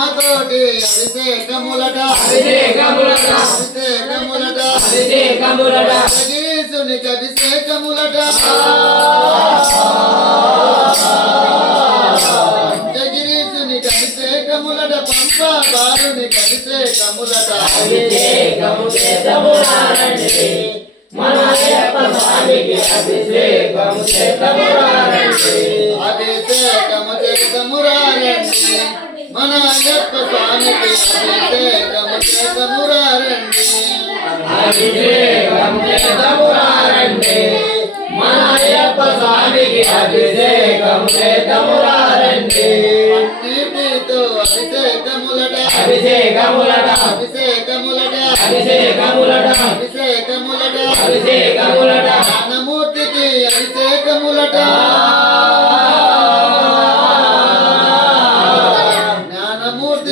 అమ్మతోటి అభిషేకములట అభిషేకములట అభిషేకములట అభిషేకములట గిరీశునికి అభిషేకములట గిరీశునికి అభిషేకములట పంప బాలునికి అభిషేకములట అభిషేకము చేతమురారండి మన అయ్యప్ప స్వామికి అభిషేకము చేతమురారండి అభిషేకము చేతమురారండి మన అయ్యప్ప స్వామికి అభిషేకము చేతమురారండి అభిషేకము చేతమురారండి మన అయ్యప్ప స్వామికి అభిషేకము చేతమురారండి నీటితో అభిషేకములట అభిషేకములట అభిషేకములట అభిషేకములట అభిషేకములట అభిషేకములట జ్ఞానమూర్తికి అభిషేకములట